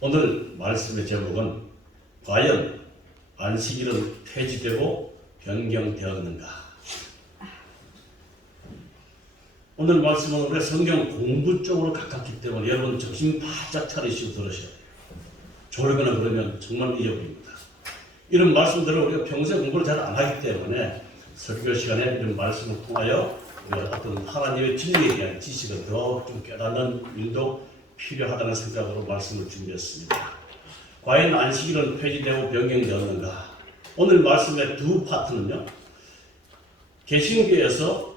오늘 말씀의 제목은 과연 안식일은 폐지되고 변경되었는가? 오늘 말씀은 우리가 성경 공부 쪽으로 가깝기 때문에 여러분 정신 바짝 차리시고 들으셔야 돼요. 졸거나 그러면 정말 잊어버립니다. 이런 말씀들을 우리가 평소에 공부를 잘 안 하기 때문에 설교 시간에 이런 말씀을 통하여 우리가 어떤 하나님의 진리에 대한 지식을 더 좀 깨닫는 일도 필요하다는 생각으로 말씀을 준비했습니다. 과연 안식일은 폐지되고 변경되었는가? 오늘 말씀의 두 파트는요, 개신교에서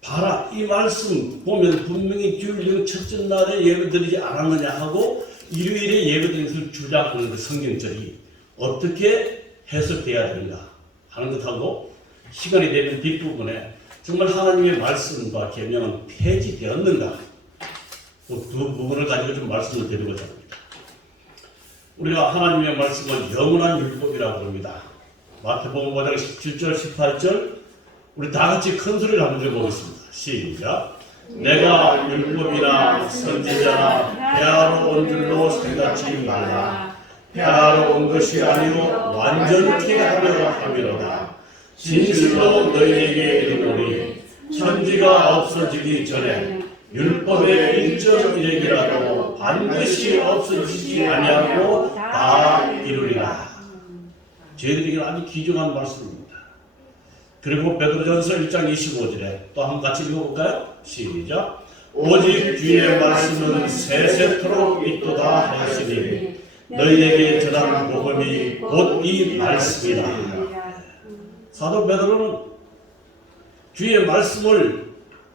봐라, 이 말씀 보면 분명히 주일 첫째 날에 예배드리지 않았느냐 하고 일요일에 예배드리는 것을 주장하는 그 성경절이 어떻게 해석돼야 되는가 하는 것하고, 시간이 되면 뒷부분에 정말 하나님의 말씀과 계명은 폐지되었는가, 그 두 부분을 가지고 좀 말씀을 드리고자 합니다. 우리가 하나님의 말씀을 영원한 율법이라고 부릅니다. 마태복음 5장 17절 18절 우리 다 같이 큰 소리를 한번 들어보겠습니다. 시작. 내가 율법이나 선지자나 폐하러 온 줄로 생각지 말라. 폐하러 온 것이 아니요 완전케 하려 함이로다. 진실로 너희에게 이르노니 천지가 없어지기 전에 율법의 일점이라도 반드시 없어지지 아니하고 다 이루리라. 저희들에게 아주 귀중한 말씀입니다. 그리고 베드로전서 1장 25절에 또 한번 같이 읽어볼까요? 시작. 오직 주의 말씀은 세세토록 있도다 하였으니 너희에게 전한 복음이 곧 이 말씀이다. 사도 베드로는 주의 말씀을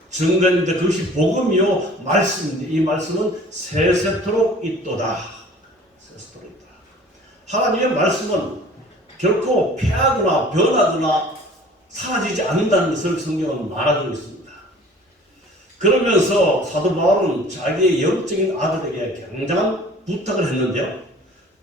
증거했는데 그것이 복음이요 말씀인데 이 말씀은 세세토록 있도다. 세세토록 있도다. 하나님의 말씀은 결코 폐하거나 변하거나 사라지지 않는다는 것을 성경은 말하고 있습니다. 그러면서 사도 바울은 자기의 영적인 아들에게 굉장한 부탁을 했는데요.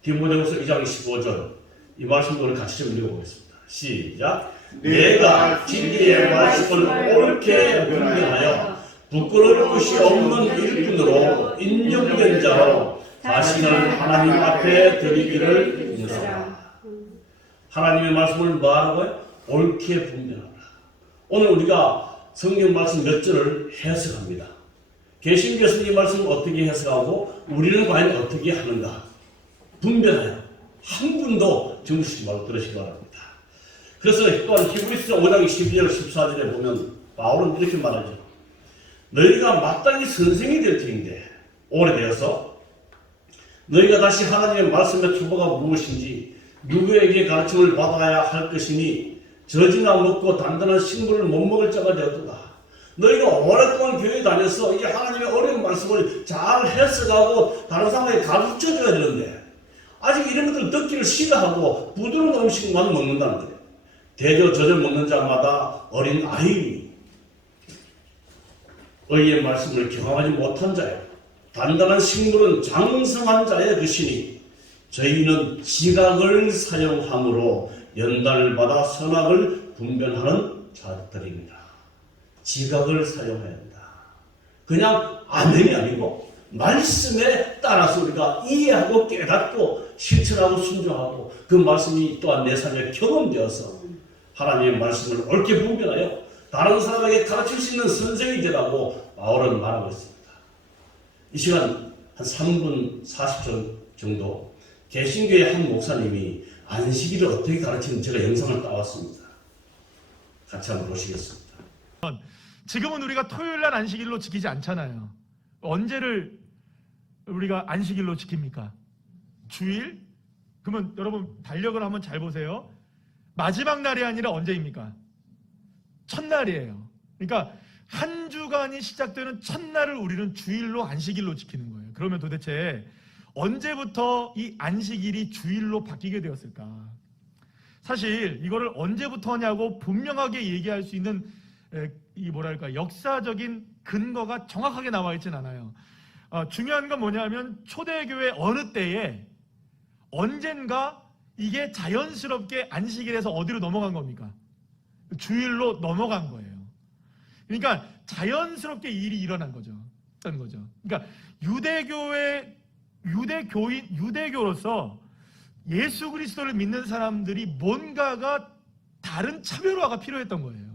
디모데후서 2장 15절 이 말씀을 오늘 같이 좀 읽어보겠습니다. 시작. 내가 진리의 말씀을 옳게 분별하여 부끄러울 것이 없는 일꾼으로 인용된 자로 자신을 하나님 앞에 드리기를 인정하라. 하나님의 말씀을 뭐하라고요? 옳게 분별하라. 오늘 우리가 성경 말씀 몇 절을 해석합니다. 개신교에서는 이 말씀을 어떻게 해석하고 우리는 과연 어떻게 하는가? 분별하여 한 분도 정수시 말고 들으시기 바랍니다. 그래서 또한 히브리서 5장 12절 14절에 보면 바울은 이렇게 말하죠. 너희가 마땅히 선생이 될 터인데 오래되어서 너희가 다시 하나님의 말씀의 초보가 무엇인지 누구에게 가르침을 받아야 할 것이니 젖이나 먹고 단단한 식물을 못 먹을 자가 되었도다. 너희가 오랫동안 교회 다녀서 이게 하나님의 어려운 말씀을 잘 해석하고 다른 사람에게 가르쳐줘야 되는데 아직 이런 것들을 듣기를 싫어하고 부드러운 음식만 먹는다는 거예요. 대저 젖을 먹는 자마다 어린 아이, 의의 말씀을 경험하지 못한 자예요. 단단한 식물은 장성한 자의 것이니 저희는 지각을 사용함으로 연단을 받아 선악을 분별하는 자들입니다. 지각을 사용해야 한다. 그냥 아멘이 아니고 말씀에 따라서 우리가 이해하고 깨닫고 실천하고 순종하고 그 말씀이 또한 내 삶에 경험되어서 하나님의 말씀을 옳게 분별하여 다른 사람에게 가르칠 수 있는 선생이 되라고 바울은 말하고 있습니다. 이 시간 한 3분 40초 정도 개신교의 한 목사님이 안식일을 어떻게 가르치는지 제가 영상을 따왔습니다. 같이 한번 보시겠습니다. 지금은 우리가 토요일날 안식일로 지키지 않잖아요. 언제를 우리가 안식일로 지킵니까? 주일? 그러면 여러분 달력을 한번 잘 보세요. 마지막 날이 아니라 언제입니까? 첫날이에요. 그러니까 한 주간이 시작되는 첫날을 우리는 주일로 안식일로 지키는 거예요. 그러면 도대체 언제부터 이 안식일이 주일로 바뀌게 되었을까? 사실 이거를 언제부터 하냐고 분명하게 얘기할 수 있는 이 뭐랄까 역사적인 근거가 정확하게 나와 있진 않아요. 중요한 건 뭐냐면 초대교회 어느 때에 언젠가 이게 자연스럽게 안식일에서 어디로 넘어간 겁니까? 주일로 넘어간 거예요. 그러니까 자연스럽게 일이 일어난 거죠. 그러니까 유대교회 유대교로서 예수 그리스도를 믿는 사람들이 뭔가가 다른 차별화가 필요했던 거예요.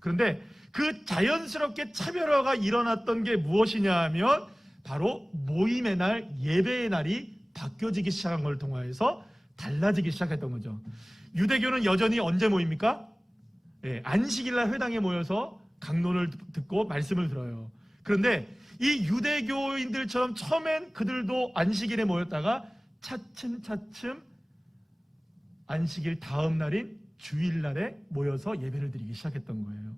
그런데 그 자연스럽게 차별화가 일어났던 게 무엇이냐 하면 바로 모임의 날, 예배의 날이 바뀌어지기 시작한 걸 통하여서 달라지기 시작했던 거죠. 유대교는 여전히 언제 모입니까? 안식일날 회당에 모여서 강론을 듣고 말씀을 들어요. 그런데 이 유대교인들처럼 처음엔 그들도 안식일에 모였다가 차츰차츰 안식일 다음 날인 주일날에 모여서 예배를 드리기 시작했던 거예요.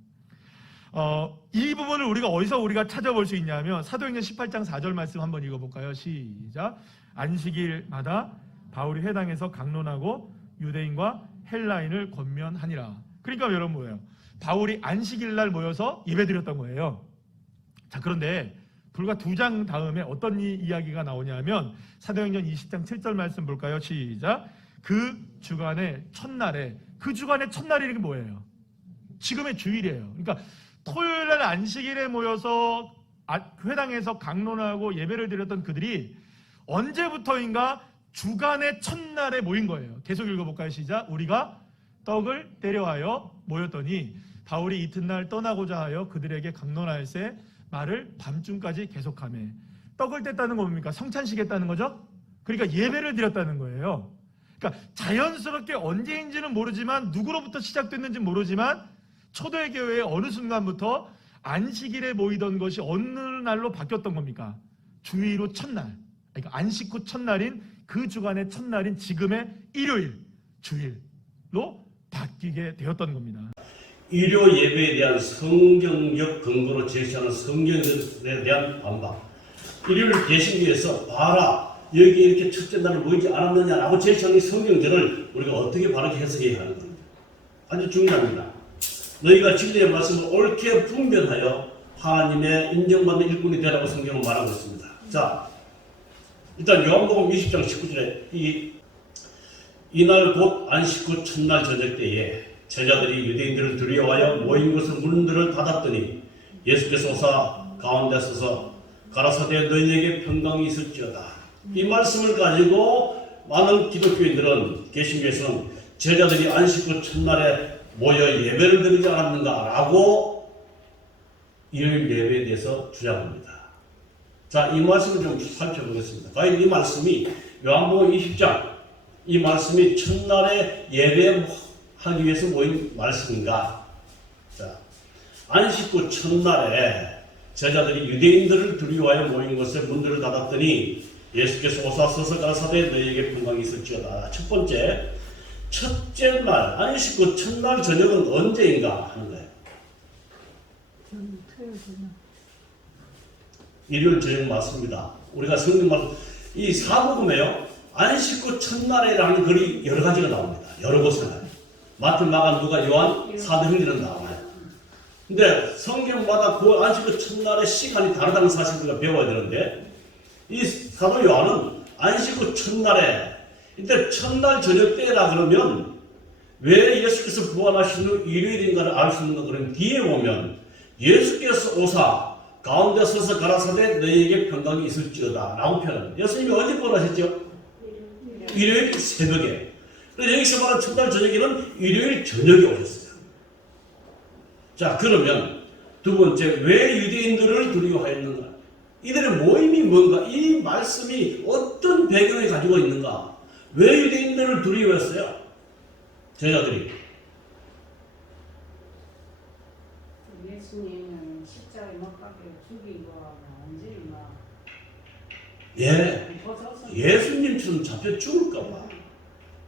이 부분을 우리가 찾아볼 수 있냐면 사도행전 18장 4절 말씀 한번 읽어볼까요? 시작. 안식일마다 바울이 회당에서 강론하고 유대인과 헬라인을 권면하니라. 그러니까 여러분 뭐예요? 바울이 안식일날 모여서 예배드렸던 거예요. 자, 그런데 불과 2장 다음에 어떤 이야기가 나오냐면 사도행전 20장 7절 말씀 볼까요? 시작. 그 주간의 첫날이 뭐예요? 지금의 주일이에요. 그러니까 토요일날 안식일에 모여서 회당에서 강론하고 예배를 드렸던 그들이 언제부터인가 주간의 첫날에 모인 거예요. 계속 읽어볼까요? 시작. 우리가 떡을 때려하여 모였더니 바울이 이튿날 떠나고자 하여 그들에게 강론하일세 말을 밤중까지 계속하며. 떡을 뗐다는 거 뭡니까? 성찬식 했다는 거죠? 그러니까 예배를 드렸다는 거예요. 그러니까 자연스럽게 언제인지는 모르지만 누구로부터 시작됐는지 모르지만 초대교회의 어느 순간부터 안식일에 모이던 것이 어느 날로 바뀌었던 겁니까? 주일 후 첫날, 그러니까 안식 후 첫날인 그 주간의 첫날인 지금의 일요일, 주일로 바뀌게 되었던 겁니다. 일요 예배에 대한 성경적 근거로 제시하는 성경에 대한 반박. 일요일 개신교에서 봐라, 여기 이렇게 첫째 날을 모이지 않았느냐라고 제시하는 성경들을 우리가 어떻게 바르게 해석해야 하는 겁니다. 아주 중요합니다. 너희가 진리의 말씀을 옳게 분별하여 하나님의 인정받는 일꾼이 되라고 성경은 말하고 있습니다. 자, 일단 요한복음 20장 19절에 이날 곧 안식 후 첫날 저녁 때에 제자들이 유대인들을 두려워하여 모인 것을 문들을 닫았더니 예수께서 오사 가운데 서서 가라사대 너희에게 평강이 있을지어다. 이 말씀을 가지고 많은 기독교인들은 개신교에서는 제자들이 안식 후 첫날에 모여 예배를 드리지 않았는가 라고 일요일 예배에 대해서 주장합니다. 자, 이 말씀을 좀 살펴보겠습니다. 과연 이 말씀이 요한복음 20장 이 말씀이 첫날에 예배하기 위해서 모인 말씀인가? 자, 안식 후 첫날에 제자들이 유대인들을 두려워하여 모인 것에 문들을 닫았더니 예수께서 오사 서서 가라사대 너희에게 평강이 있을지어다. 첫 번째, 첫째 날, 안식 후 첫날 저녁은 언제인가 하는 거예요. 일요일 저녁 맞습니다. 우리가 성경 말씀, 이 사복음에요, 안식 후 첫날에라는 글이 여러 가지가 나옵니다. 여러 곳에 나와요. 마태, 마가, 누가, 요한, 사도행전은 나와요. 근데 성경마다 그 안식 후 첫날의 시간이 다르다는 사실을 우리가 배워야 되는데, 이 사도 요한은 안식 후 첫날에, 이때 첫날 저녁 때라 그러면 왜 예수께서 부활하신 후 일요일인가를 알 수 있는 거 그러면 뒤에 보면 예수께서 오사 가운데 서서 가라사대 너희에게 평강이 있을지어다 라고 표현합니다. 예수님이 언제 부활하셨죠? 일요일 새벽에. 그래서 여기서 말하는 첫날 저녁에는 일요일 저녁에 오셨어요. 자, 그러면 두 번째, 왜 유대인들을 두려워하였는가? 이들의 모임이 뭔가? 이 말씀이 어떤 배경을 가지고 있는가? 왜 유대인들을 두려워했어요? 제자들이. 예수님은 십자가에 못 박혀 죽이고 언제나 예수님처럼 잡혀 죽을까봐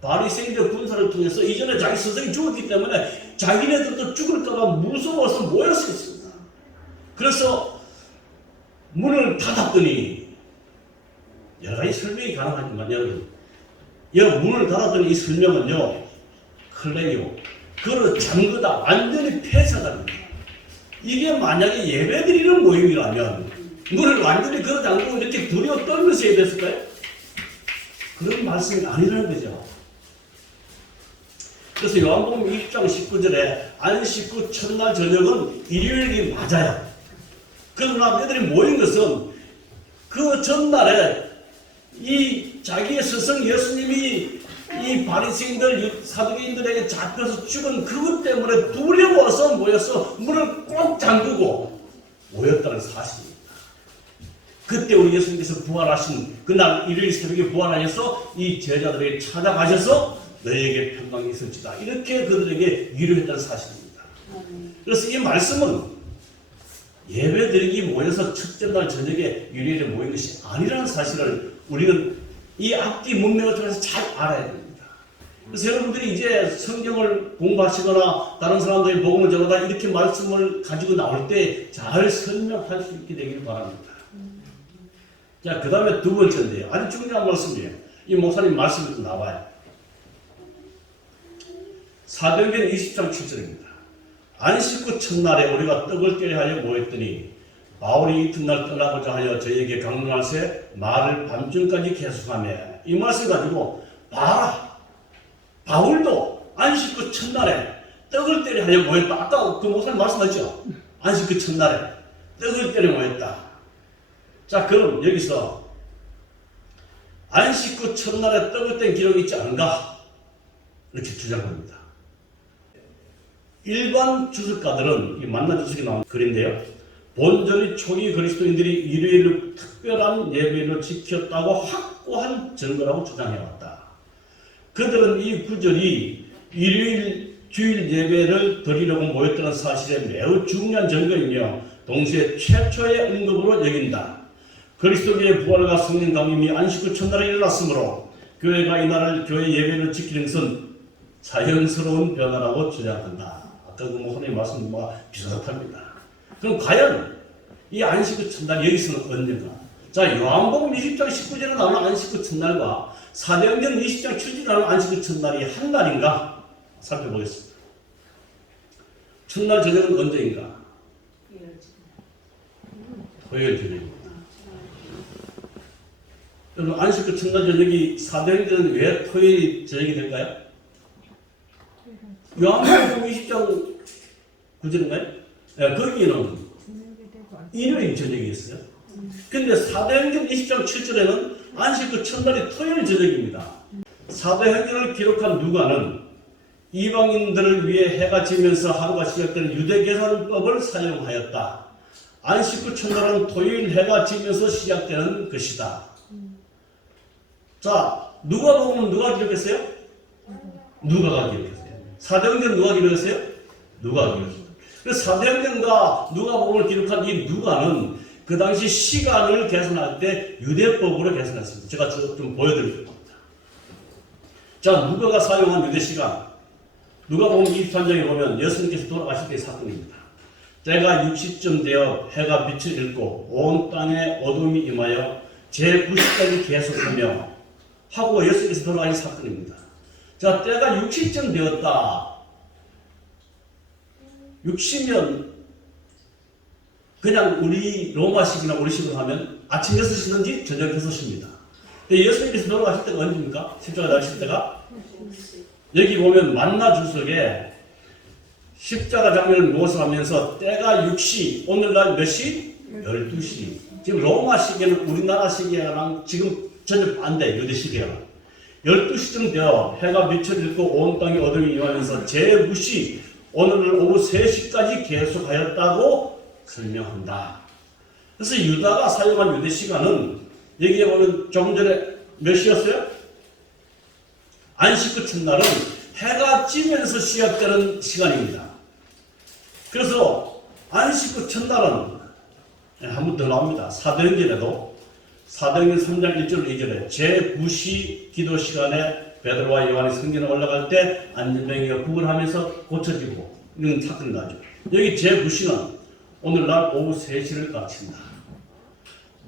바리새인들 군사를 통해서 이전에 자기 스승이 죽었기 때문에 자기네들도 죽을까봐 무서워서 모였었습니다. 그래서 문을 닫았더니 여러 가지 설명이 가능하지만 여러분, 이 문을 닫았더니 이 설명은요, 클레이오, 그를 잠그다 완전히 폐쇄합니다. 이게 만약에 예배드리는 모임이라면 문을 완전히 걸어 잠그고 이렇게 두려워 떨면서 예배했을까요? 그런 말씀이 아니라는 거죠. 그래서 요한복음 20장 19절에 안식 후 첫날 저녁은 일요일이 맞아요. 그러나 너희들이 모인 것은 그 전날에 이 자기의 스승 예수님이 이 바리새인들 사두개인들에게 잡혀서 죽은 그것 때문에 두려워서 모여서 문을 꼭 잠그고 모였다는 사실입니다. 그때 우리 예수님께서 부활하신 그날 일요일 새벽에 부활하셔서 이 제자들에게 찾아가셔서 너희에게 평강이 있을지다 이렇게 그들에게 위로했다는 사실입니다. 그래서 이 말씀은 예배드리기 모여서 첫째 날 저녁에 일요일에 모인 것이 아니라는 사실을 우리는 이 앞뒤 문맥을 통해서 잘 알아야 됩니다. 그래서 여러분들이 이제 성경을 공부하시거나 다른 사람들이 복음을 전하다 이렇게 말씀을 가지고 나올 때 잘 설명할 수 있게 되기를 바랍니다. 자, 그 다음에 두 번째인데요. 아주 중요한 말씀이에요. 이 목사님 말씀이 나와요. 사도행전 20장 7절입니다. 안식 후 첫날에 우리가 떡을 떼려 하여 모였더니 바울이 이튿날 떠나고자 하여 저에게 강론할새 말을 밤중까지 계속하며 이 말씀 가지고 봐라 바울도 안식 후 첫날에 떡을 떼려 하여 모였다. 아까 그 목사님 말씀하셨죠? 안식 후 첫날에 떡을 떼려 모였다. 자, 그럼 여기서 안식 후 첫날에 떡을 뗀 기록이 있지 않은가? 이렇게 주장합니다. 일반 주석가들은 이 만나 주석이 나온 글인데요. 본전이 초기 그리스도인들이 일요일을 특별한 예배로 지켰다고 확고한 증거라고 주장해왔다. 그들은 이 구절이 일요일 주일 예배를 드리려고 모였다는 사실에 매우 중요한 증거이며 동시에 최초의 언급으로 여긴다. 그리스도의 부활과 성령 강림이 안식 후 첫날에 일어났으므로 교회가 이날을 교회 예배를 지키는 것은 자연스러운 변화라고 주장한다. 아까 그 목사님 말씀과 비슷합니다. 그럼 과연 이 안식 후 첫날 여기서는 언제가? 자, 요한복음 20장 19절에 나오는 안식 후 첫날과 사도행전 20장 7절에 나오는 안식 후 첫날이 한 날인가? 살펴보겠습니다. 첫날 저녁은 언제인가? 토요일 저녁입니다. 여러분, 안식 후 첫날 저녁이 사도행전은 왜 토요일 저녁이 될까요? 요한복음 20장 9절인가요? 네, 거기는 일요일 저녁이었어요. 근데 사도행전 20장 7절에는 안식 후 첫날이 토요일 저녁입니다. 사도행전을 기록한 누가는 이방인들을 위해 해가 지면서 하루가 시작되는 유대계산법을 사용하였다. 안식 후 첫날은 토요일 해가 지면서 시작되는 것이다. 자, 누가복음은 누가 기록했어요? 누가가 기록했어요. 사도행전 누가 기록했어요? 누가가 기록했어요. 그래서 사도행전과 누가복음을 기록한 이 누가는 그 당시 시간을 계산할 때 유대법으로 계산했습니다. 제가 좀 보여드릴 겁니다. 자, 누가가 사용한 유대 시간. 누가복음 23장에 보면 예수님께서 돌아가실 때의 사건입니다. 때가 6시쯤 되어 해가 빛을 잃고 온 땅에 어둠이 임하여 제9시까지 계속하며 하고 예수님께서 돌아가신 사건입니다. 자, 때가 6시쯤 되었다. 6시면 그냥 우리 로마식이나 우리식으로 하면 아침 6시든지 저녁 6시입니다. 근데 예수님께서 돌아가실 때가 언제입니까? 십자가 달리실 때가? 여기 보면 만나 주석에 십자가 장면을 묘사하면서 때가 6시, 오늘날 몇 시? 12시. 지금 로마식에는 우리나라 시계랑 지금 전혀 반대, 유대 시계랑. 12시쯤 되어 해가 빛을 잃고 온 땅이 어둠이 임하면서 제9시, 오늘 오후 3시까지 계속하였다고 설명한다. 그래서 유다가 사용한 유대 시간은 여기에 보면 조금 전에 몇 시였어요? 안식 후 첫날은 해가 지면서 시작되는 시간입니다. 그래서 안식 후 첫날은 한 번 더 나옵니다. 사도행전에도 사도행전 3장 1절 2절에 제9시 기도 시간에 베드로와 요한이 성전에 올라갈 때 안전병이가 구걸하면서 고쳐지고 이런 사건이 나죠. 여기 제9시는 오늘날 오후 3시를 가르친다.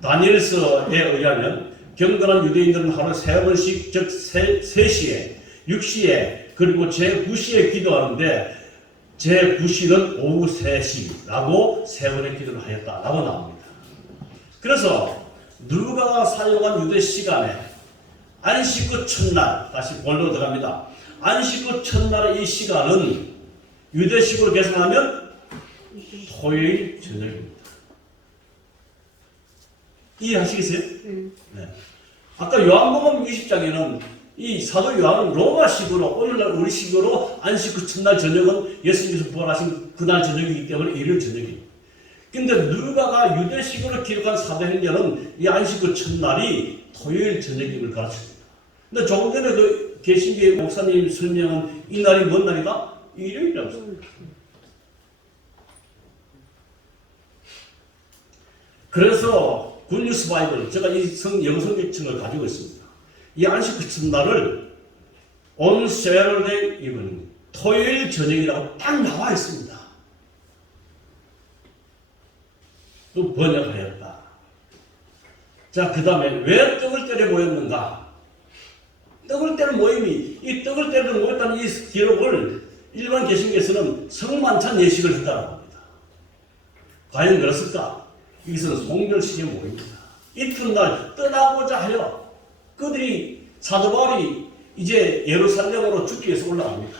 다니엘서에 의하면 경건한 유대인들은 하루 3번씩 즉 3시에 6시에 그리고 제9시에 기도하는데 제9시는 오후 3시라고 3번의 기도를 하였다라고 나옵니다. 그래서 누가가 사용한 유대 시간에 안식 후 첫날, 다시 본론으로 들어갑니다. 안식 후 첫날의 이 시간은 유대식으로 계산하면 토요일 저녁입니다. 이해하시겠어요? 네. 아까 요한복음 20장에는 이 사도 요한은 로마식으로 오늘날 우리식으로 안식 후 첫날 저녁은 예수님께서 부활하신 그날 저녁이기 때문에 일요일 저녁입니다. 근데 누가가 유대식으로 기록한 사도행전은 이 안식 후 첫날이 토요일 저녁임을 가르칩니다. 근데 조금 전에 그 개신교의 목사님 설명은 이 날이 뭔 날이다? 일요일이라고 했습니다. 그래서 굿뉴스 바이블, 제가 이 영성계층을 가지고 있습니다. 이 안식 후 첫날을 on Saturday evening, 토요일 저녁이라고 딱 나와 있습니다. 또 번역하였다. 자, 그 다음에 왜 떡을 때려 모였는가? 떡을 때려 모임이, 이 떡을 때려 모였다는 이 기록을 일반 개신교에서는 성만찬 예식을 했다고 합니다. 과연 그렇을까? 이것은 송별식의 모임입니다. 이튿날 떠나고자 하여 그들이 사도 바울이 이제 예루살렘으로 죽기 위해서 올라갑니다.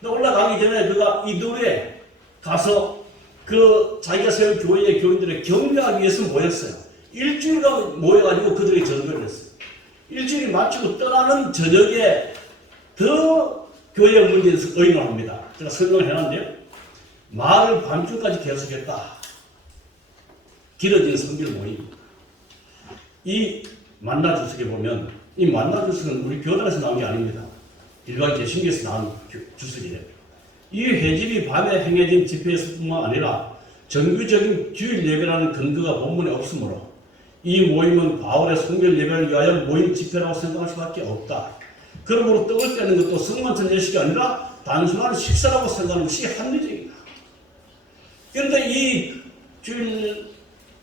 근데 올라가기 전에 그가 이두에 가서 그 자기가 세운 교회의 교인들의 격려하기 위해서 모였어요. 일주일간 모여가지고 그들이 전도를 했어요. 일주일이 마치고 떠나는 저녁에 더 교회 문제에서 의논합니다. 제가 설명을 해놨는데요. 말을 밤중까지 계속했다. 길어진 성결 모임. 이 만나주석에 보면 이 만나주석은 우리 교단에서 나온 게 아닙니다. 일반 개신교에서 나온 주석이에요. 이 회집이 밤에 행해진 집회에서뿐만 아니라 정규적인 주일 예배라는 근거가 본문에 없으므로 이 모임은 바울의 성결 예배를 위하여 모인 집회라고 생각할 수밖에 없다. 그러므로 떡을 떼는 것도 성만찬 예식이 아니라 단순한 식사라고 생각하는 것이 합리적이다. 그런데 이 주일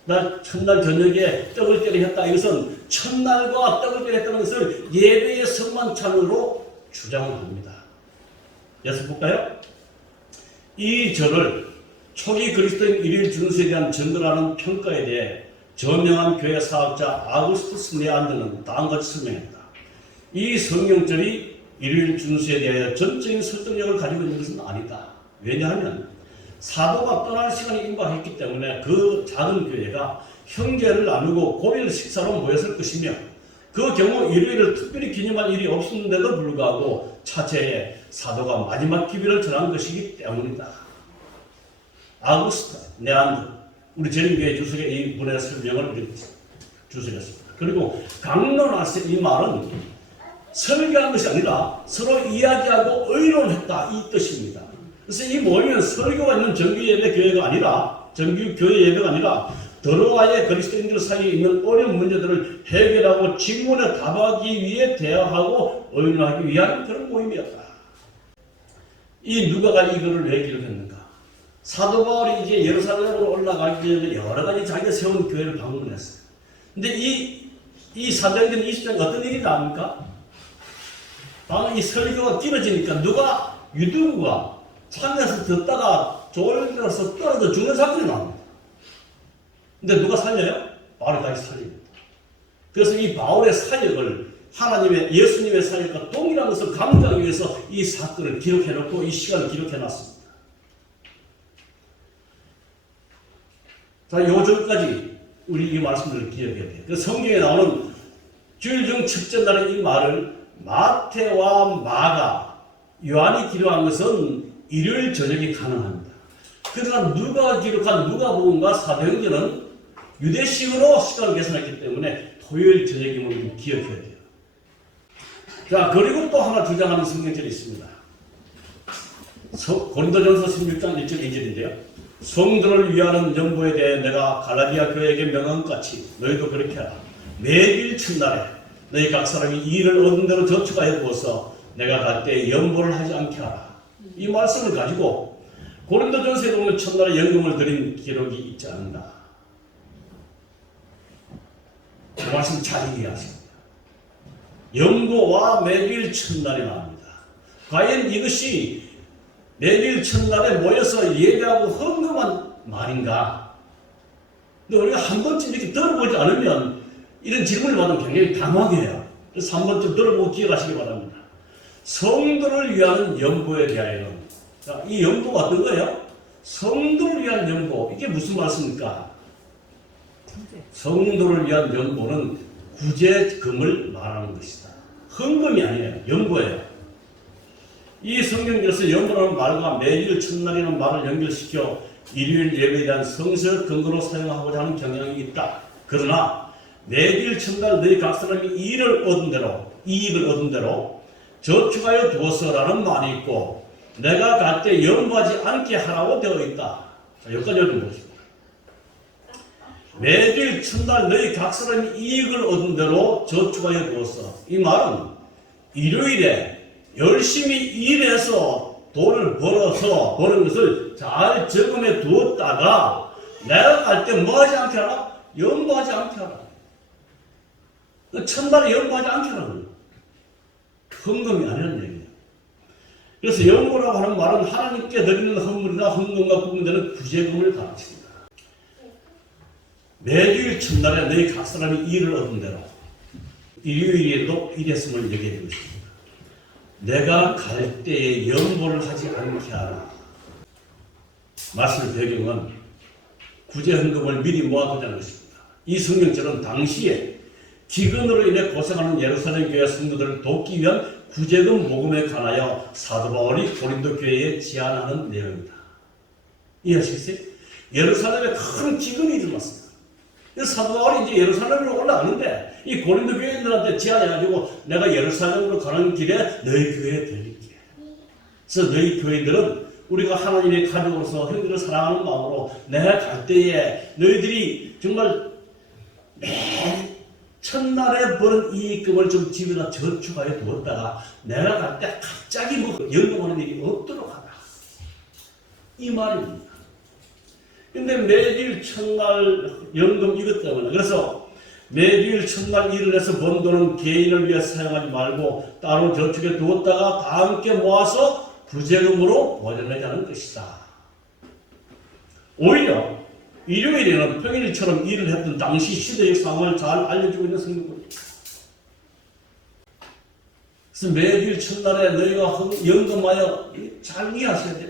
날 첫날 저녁에 떡을 때려 했다. 이것은 첫날과 떡을 때려 했다는 것을 예배의 성만찬으로 주장을 합니다. 예수 볼까요? 이 절을 초기 그리스도인 일일 준수에 대한 전도라는 평가에 대해 저명한 교회 사학자 아구스투스 네안드는 다음과 같이 설명합니다. 이 성경절이 일일 준수에 대하여 전적인 설득력을 가지고 있는 것은 아니다. 왜냐하면 사도가 떠날 시간이 임박했기 때문에 그 작은 교회가 형제를 나누고 고일 식사로 모였을 것이며 그 경우 일요일을 특별히 기념할 일이 없었는데도 불구하고 차체에 사도가 마지막 기별을 전한 것이기 때문이다. 아구스타 네안드 우리 재림교회 주석의 이 분의 설명을 주석했습니다. 그리고 강론하세 이 말은 설교한 것이 아니라 서로 이야기하고 의논했다 이 뜻입니다. 그래서 이 모임은 설교가 있는 정규 예배 교회가 아니라 정규 교회 예배가 아니라 더러와의 그리스도인들 사이에 있는 어려운 문제들을 해결하고 질문에 답하기 위해 대화하고 의논하기 위한 그런 모임이었다. 이 누가가 이거를 왜 기록했는가? 사도 바울이 이제 예루살렘으로 올라가기 전에 여러 가지 자기가 세운 교회를 방문했어요. 근데 이 사도행전 20장 어떤 일이 나옵니까? 바로 이 설교가 길어지니까 누가 유두부가 산에서 듣다가 졸려서 떨어져 죽는 사건이 나옵니다. 근데 누가 살려요? 바울이 다시 살립니다. 그래서 이 바울의 사역을 하나님의 예수님의 사역과 동일한 것을 강조하기 위해서 이 사건을 기록해놓고 이 시간을 기록해놨습니다. 자, 요절까지 우리 이 말씀들을 기억해야 돼요. 그 성경에 나오는 주일 중 첫째 날의 이 말을 마태와 마가, 요한이 기록한 것은 일요일 저녁이 가능합니다. 그러나 누가 기록한 누가복음과 사도행전은 유대식으로 시간을 계산했기 때문에 토요일 저녁임을 좀 기억해야 돼요. 자, 그리고 또 하나 주장하는 성경절이 있습니다. 고린도전서 16장 1절 2절인데요. 성도를 위하는 연보에 대해 내가 갈라디아 교회에게 명한 것 같이 너희도 그렇게 하라. 매일 첫날에 너희 각 사람이 일을 얻은 대로 저축하여 두어서 내가 갈 때 연보를 하지 않게 하라. 이 말씀을 가지고 고린도전서에 보면 첫날에 연금을 드린 기록이 있지 않는다. 그 말씀 잘 이해하십니다. 연보와 매일 첫날이 나옵니다. 과연 이것이 매일 첫날에 모여서 예배하고 헌금한 말인가? 근데 우리가 한 번쯤 이렇게 들어보지 않으면 이런 질문을 받으면 굉장히 당황해요. 그래서 한 번쯤 들어보고 기억하시기 바랍니다. 성도를 위한 연보에 대하여는, 자, 이 연보가 어떤 거예요? 성도를 위한 연보. 이게 무슨 말씀입니까? 성도를 위한 연보는 구제금을 말하는 것이다. 헌금이 아니에요. 연보예요. 이 성경에서 연보라는 말과 매일 첫날이라는 말을 연결시켜 일요일 예배에 대한 성서적 근거로 사용하고자 하는 경향이 있다. 그러나 매일 첫날 너희 각 사람이 이익을 얻은 대로 저축하여 두어서라는 말이 있고 내가 갈 때 연보하지 않게 하라고 되어 있다. 자, 여기까지 읽어보겠습니다. 매일 첫날 너희 각 사람이 이익을 얻은 대로 저축하여 두었어. 이 말은 일요일에 열심히 일해서 돈을 벌어서 버는 것을 잘 저금해 두었다가 내가 갈 때 뭐 하지 않게 하라? 연보하지 않게 하라. 첫날에 연보하지 않게 하라고. 헌금이 아니라는 얘기예요. 그래서 연보라고 하는 말은 하나님께 드리는 헌물이나 헌금과 구분되는 구제금을 가르칩니다. 매주일 첫날에 너희 각 사람이 일을 얻은 대로 일요일에도 일했음을 얘기해주고 있습니다. 내가 갈 때에 연보를 하지 않게 하라. 말씀 배경은 구제헌금을 미리 모아두자는 것입니다. 이 성경처럼 당시에 기근으로 인해 고생하는 예루살렘 교회 성도들을 돕기 위한 구제금 모금에 관하여 사도 바울이 고린도 교회에 제안하는 내용입니다. 이해하시겠어요? 예루살렘에 큰 기근이 일어났습니다. 사도 바울이 이제 예루살렘으로 올라가는데 이 고린도 교회인들한테 제안해가지고 내가 예루살렘으로 가는 길에 너희 교회에 들릴게. 그래서 너희 교회들은 우리가 하나님의 가족으로서 형들을 사랑하는 마음으로 내가 갈 때에 너희들이 정말 매 첫날에 버는 이익금을 좀 집에다 저축하여 두었다가 내가 갈 때 갑자기 뭐 연금하는 일이 없도록 하라. 이 말입니다. 근데 매일 첫날 연금 이것 때문에 그래서 매일 첫날 일을 해서 번 돈은 개인을 위해 사용하지 말고 따로 저축해 두었다가 다 함께 모아서 구제금으로 보존하자는 것이다. 오히려 일요일에는 평일처럼 일을 했던 당시 시대의 상황을 잘 알려주고 있는 성경입니다. 그래서 매일 첫날에 너희가 연금하여 잘 이해하셔야 돼요.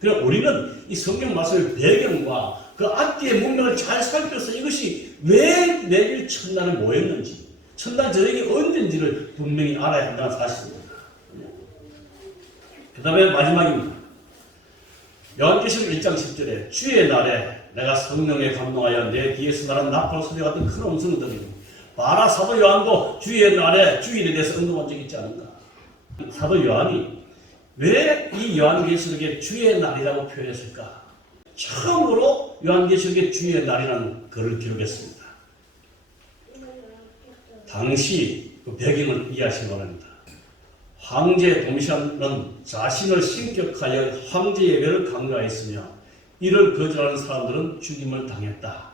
그럼 우리는 이 성경 말씀의 배경과 그 앞뒤의 문맥을 잘 살펴서 이것이 왜 매일 첫날에 모였는지, 첫날 저녁이 언제인지를 분명히 알아야 한다는 사실입니다. 그 다음에 마지막입니다. 요한계시록 1장 10절에 주의 날에 내가 성령에 감동하여 내 뒤에서 나는 나팔 소리 같은 큰 음성을 들으니 바라 사도 요한도 주의 날에 주일에 대해서 언급한 적이 있지 않은가. 사도 요한이 왜 이 요한계시록에 주의 날이라고 표현했을까? 처음으로 요한계시록에 주의 날이라는 글을 기록했습니다. 당시 그 배경을 이해하시기 바랍니다. 황제 도미시안은 자신을 신격하여 황제 예배를 강요하였으며 이를 거절하는 사람들은 죽임을 당했다.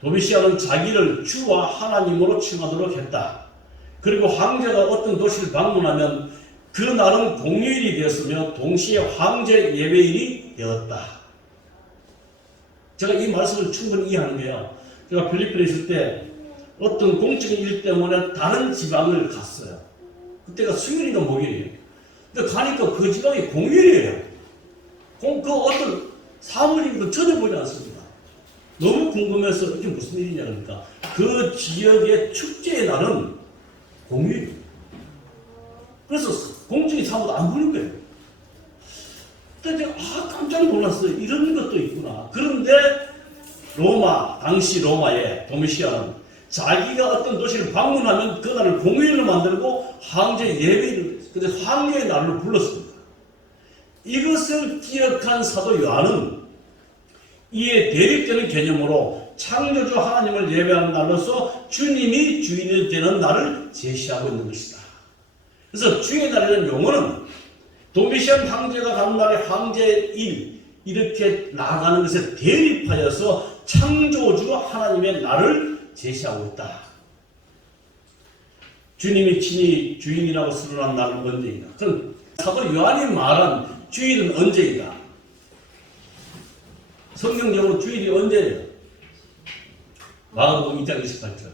도미시안은 자기를 주와 하나님으로 칭하도록 했다. 그리고 황제가 어떤 도시를 방문하면 그 날은 공휴일이 되었으며 동시에 황제 예배일이 되었다. 제가 이 말씀을 충분히 이해하는 게요. 제가 필리핀에 있을 때 어떤 공적인 일 때문에 다른 지방을 갔어요. 그때가 수요일이나 목요일이에요. 근데 가니까 그 지방이 공휴일이에요. 그 어떤 사무직도 전혀 보지 않습니다. 너무 궁금해서 이게 무슨 일이냐 그러니까 그 지역의 축제의 날은 공휴일이에요. 그래서 공적인 사무도 안 보는 거예요. 그때 제가 깜짝 놀랐어요. 이런 것도 있구나. 그런데 당시 로마의 도미시안은 자기가 어떤 도시를 방문하면 그날을 공휴일로 만들고 황제 예배를 했어요. 근데 황제의 날로 불렀습니다. 이것을 기억한 사도 요한은 이에 대립되는 개념으로 창조주 하나님을 예배하는 날로서 주님이 주인이 되는 날을 제시하고 있는 것이다. 그래서 주의 날이라는 용어는 도미시안 황제가 가는 날에 황제일 이렇게 나아가는 것에 대립하여서 창조주 하나님의 날을 제시하고 있다. 주님이 친히 주인이라고 스러난 날은 언제인가? 그럼 사도 요한이 말한 주일은 언제인가? 성경적으로 주일이 언제예요? 마가복음 2장 28절.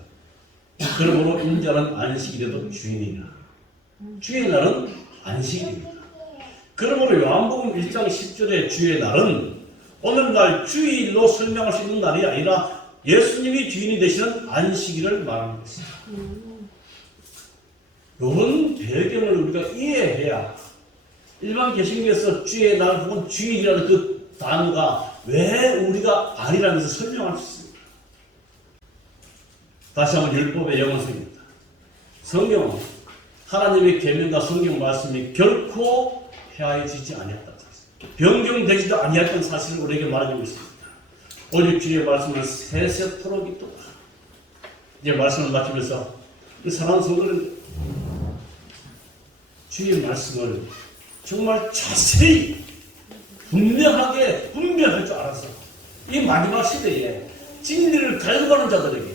그러므로 인자는 안식일에도 주인이라. 주의 날은 안식일입니다. 그러므로 요한복음 1장 10절의 주의 날은 오늘날 주일로 설명할 수 있는 날이 아니라 예수님이 주인이 되시는 안식일을 말하는 것입니다. 이런 배경을 우리가 이해해야 일반 개신교에서 주의 날 혹은 주일이라는 그 단어가 왜 우리가 아니라면서 설명할 수 있습니다. 다시 한번 율법의 영원성입니다. 성경은 하나님의 계명과 성경 말씀이 결코 해하여지지 아니었다는 사실, 변경되지도 아니었던 사실을 우리에게 말해주고 있습니다. 오직 주의 말씀은 세세토록 있도다. 이제 말씀을 마치면서 사랑하는 성도들, 주의 말씀을 정말 자세히 분명하게 분별할 줄 알아서 이 마지막 시대에 진리를 갈구하는 자들에게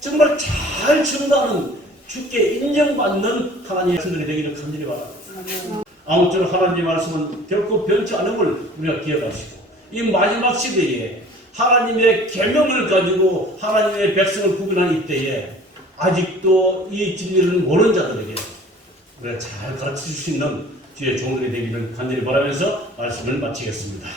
정말 잘 증거하는 주께 인정받는 하나님의 백성들이 되기를 간절히 바랍니다. 아무쪼록 하나님의 말씀은 결코 변치 않음을 우리가 기억하시고 이 마지막 시대에 하나님의 계명을 가지고 하나님의 백성을 구분하는 이때에 아직도 이 진리를 모르는 자들에게 우리가 잘 가르쳐 줄 수 있는 주의 종들이 되기를 간절히 바라면서 말씀을 마치겠습니다.